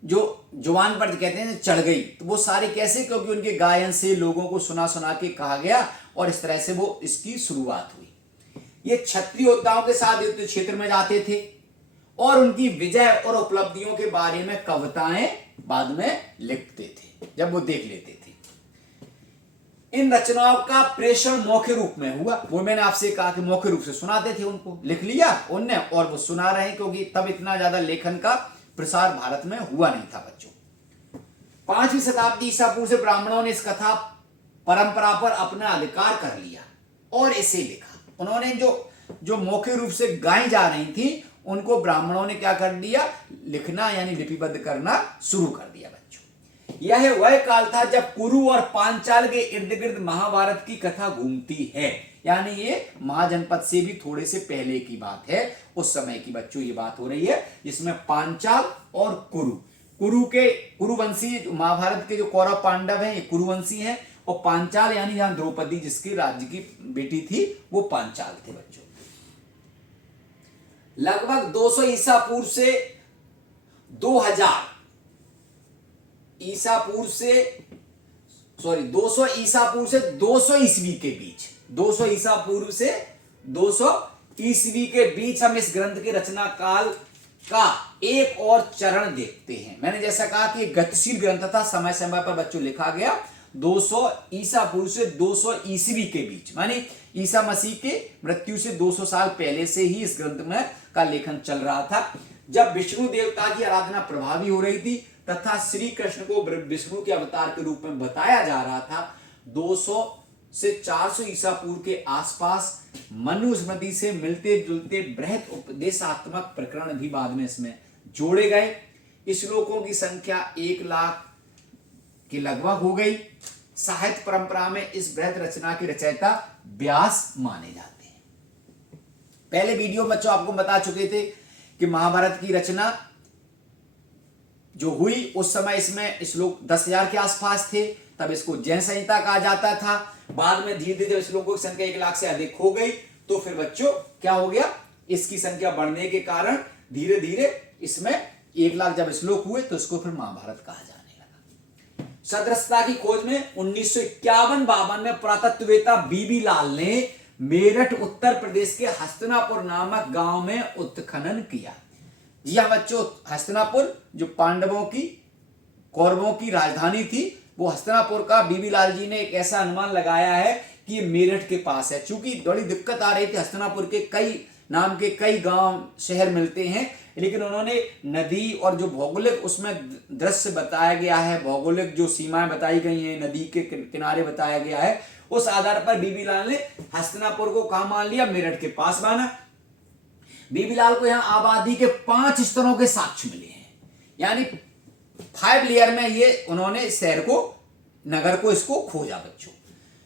जो जुबान पर कहते हैं चढ़ गई। तो वो सारे कैसे? क्योंकि उनके गायन से लोगों को सुना सुना के कहा गया और इस तरह से वो इसकी शुरुआत हुई। ये क्षत्रिय योद्धाओं के साथ युद्ध क्षेत्र में जाते थे और उनकी विजय और उपलब्धियों के बारे में कविताएं बाद में लिखते थे जब वो देख लेते थे। इन रचनाओं का प्रेषण मौखिक रूप में हुआ। वो मैंने आपसे कहा कि मौखिक रूप से सुनाते थे, उनको लिख लिया उनने और वो सुना रहे हैं, क्योंकि तब इतना ज्यादा लेखन का प्रसार भारत में हुआ नहीं था बच्चों। 5वीं शताब्दी ईसा पूर्व से ब्राह्मणों ने इस कथा परंपरा पर अपना अधिकार कर लिया और इसे लिखा। उन्होंने जो मौखिक रूप से गाई जा रही थी उनको ब्राह्मणों ने क्या कर दिया, लिखना यानी लिपिबद्ध करना शुरू कर दिया बच्चों। यह वह काल था जब कुरु और पांचाल के इर्द गिर्द महाभारत की कथा घूमती है, यानी ये महाजनपद से भी थोड़े से पहले की बात है, उस समय की बच्चों ये बात हो रही है, जिसमें पांचाल और कुरुवंशी महाभारत के जो कौरव पांडव हैं ये कुरुवंशी हैं, और पांचाल यानी जहां द्रौपदी जिसकी राज्य की बेटी थी वो पांचाल थे बच्चों। लगभग 200 ईसा पूर्व से 2000 ईसा पूर्व से 200 ईसा पूर्व से 200 ईस्वी के बीच, 200 ईसा पूर्व से 200 ईस्वी के बीच हम इस ग्रंथ के रचना काल का एक और चरण देखते हैं। मैंने जैसा कहा कि गतिशील ग्रंथ था, समय समय पर बच्चों लिखा गया। 200 ईसा पूर्व से 200 ईस्वी के बीच, माने ईसा मसीह के मृत्यु से 200 साल पहले से ही इस ग्रंथ में का लेखन चल रहा था, जब विष्णु देवता की आराधना प्रभावी हो रही थी तथा श्री कृष्ण को विष्णु के अवतार के रूप में बताया जा रहा था। 200 से 400 ईसा पूर्व के आसपास मनुस्मृति से मिलते जुलते बृहद उपदेशात्मक प्रकरण भी बाद में इसमें जोड़े गए। श्लोकों की संख्या 1 लाख के लगभग हो गई। साहित्य परंपरा में इस बृहद रचना के रचयिता व्यास माने जाते हैं। पहले वीडियो में बच्चों आपको बता चुके थे कि महाभारत की रचना जो हुई उस समय इसमें श्लोक 10,000 के आसपास थे, तब इसको जैन संहिता कहा जाता था। बाद में धीरे धीरे श्लोकों की संख्या 1 लाख से अधिक हो गई, तो फिर बच्चों क्या हो गया, इसकी संख्या बढ़ने के कारण धीरे धीरे इसमें 1 लाख जब श्लोक हुए तो इसको फिर महाभारत कहा जाने लगा। सदृशता की खोज में 1951-52 में पुरातत्ववेत्ता बीबी लाल ने मेरठ उत्तर प्रदेश के हस्तिनापुर नामक गांव में उत्खनन किया। जी हाँ बच्चों, हस्तिनापुर जो पांडवों की कौरवों की राजधानी थी, वो हस्तिनापुर का बीबी लाल जी ने एक ऐसा अनुमान लगाया है कि ये मेरठ के पास है। चूंकि बड़ी दिक्कत आ रही थी, हस्तिनापुर के कई गांव शहर मिलते हैं, लेकिन उन्होंने नदी और जो भौगोलिक उसमें दृश्य बताया गया है, भौगोलिक जो सीमाएं बताई गई हैं, नदी के किनारे बताया गया है, उस आधार पर बीबी लाल ने हस्तिनापुर को कहां मान लिया, मेरठ के पास माना। बीबी लाल को यहां आबादी के 5 स्तरों के साक्ष्य मिले हैं, यानी 5 लेयर में ये उन्होंने शहर को, नगर को, इसको खोजा बच्चों।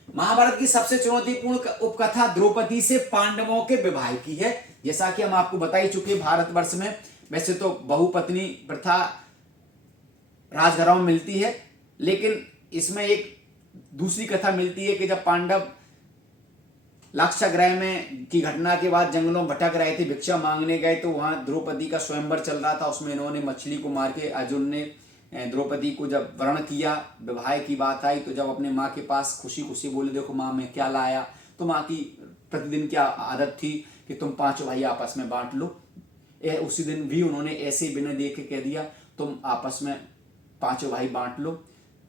महाभारत की सबसे चुनौतीपूर्ण उपकथा द्रौपदी से पांडवों के विवाह की है। जैसा कि हम आपको बता ही चुके, भारतवर्ष में वैसे तो बहुपत्नी प्रथा राजघरों में मिलती है, लेकिन इसमें एक दूसरी कथा मिलती है कि जब पांडव लाक्षागृह में की घटना के बाद जंगलों में भटक रहे थे, भिक्षा मांगने गए, तो वहां द्रौपदी का स्वयंवर चल रहा था। उसमें इन्होंने मछली को मार के, अर्जुन ने द्रौपदी को जब वर्ण किया, विवाह की बात आई, तो जब अपने माँ के पास खुशी खुशी बोले, देखो माँ मैं क्या लाया, तो माँ की प्रतिदिन क्या आदत थी कि तुम 5 भाई आपस में बांट लो। उसी दिन भी उन्होंने ऐसे बिना देखे कह दिया, तुम आपस में 5 भाई बांट लो,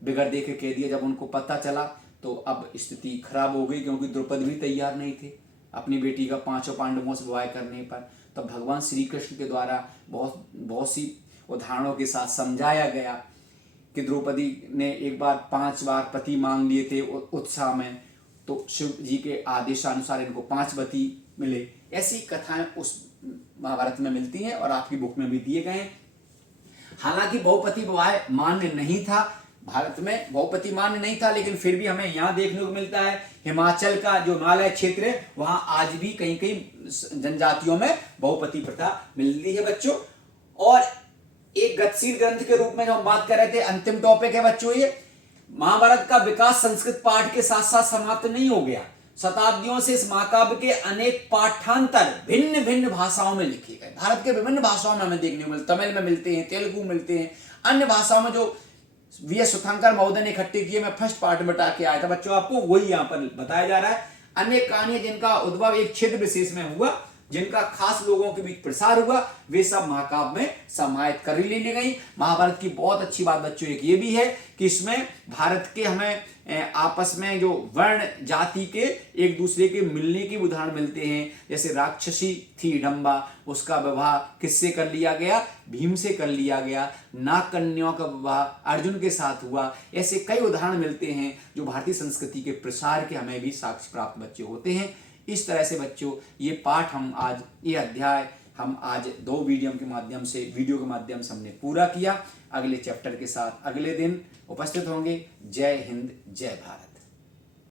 बिगड़ देखे कह दिया। जब उनको पता चला तो अब स्थिति खराब हो गई, क्योंकि द्रौपदी भी तैयार नहीं थे अपनी बेटी का 5 पांडवों से विवाह करने पर। तब भगवान श्री कृष्ण के द्वारा बहुत सी उदाहरणों के साथ समझाया गया कि द्रौपदी ने एक बार 5 बार पति मांग लिए थे उत्साह में, तो शिव जी के आदेशानुसार इनको 5 पति मिले। ऐसी कथाएं उस महाभारत में मिलती हैं और आपकी बुक में भी दिए गए हैं। हालांकि बहुपति विवाह मान्य नहीं था, भारत में बहुपति मान्य नहीं था, लेकिन फिर भी हमें यहाँ देखने को मिलता है, हिमाचल का जो हिमालय क्षेत्र है वहां आज भी कहीं कहीं जनजातियों में बहुपति प्रथा मिलती है बच्चों। और एक गतिशील ग्रंथ के रूप में जो हम बात कर रहे थे, अंतिम टॉपिक है बच्चों ये, महाभारत का विकास संस्कृत पाठ के साथ साथ समाप्त नहीं हो गया। शताब्दियों से इस महाकाव्य के अनेक पाठांतर भिन्न भिन्न भाषाओं में लिखे गए। भारत के विभिन्न भाषाओं में हमें देखने को मिलते, तमिल में मिलते हैं, तेलुगु मिलते हैं, अन्य भाषाओं में जो वी.एस. सुथंकर महोदय ने इकट्ठे किए, मैं फर्स्ट पार्ट में बता के आया था बच्चों, आपको वही यहाँ पर बताया जा रहा है। अनेक कहानियां जिनका उद्भव एक क्षेत्र विशेष में हुआ, जिनका खास लोगों के बीच प्रसार हुआ वे सब महाकाव्य में समाहित कर ली गई। महाभारत की बहुत अच्छी बात बच्चों एक ये भी है कि इसमें भारत के हमें आपस में जो वर्ण जाति के एक दूसरे के मिलने के उदाहरण मिलते हैं। जैसे राक्षसी थी हिडम्बा, उसका विवाह किससे कर लिया गया? भीम से कर लिया गया। नाग कन्याओं का विवाह अर्जुन के साथ हुआ। ऐसे कई उदाहरण मिलते हैं जो भारतीय संस्कृति के प्रसार के हमें भी साक्ष्य प्राप्त बच्चे होते हैं। इस तरह से बच्चों ये पाठ हम आज, ये अध्याय हम आज 2 वीडियो के माध्यम से हमने पूरा किया। अगले चैप्टर के साथ अगले दिन उपस्थित होंगे। जय हिंद, जय भारत।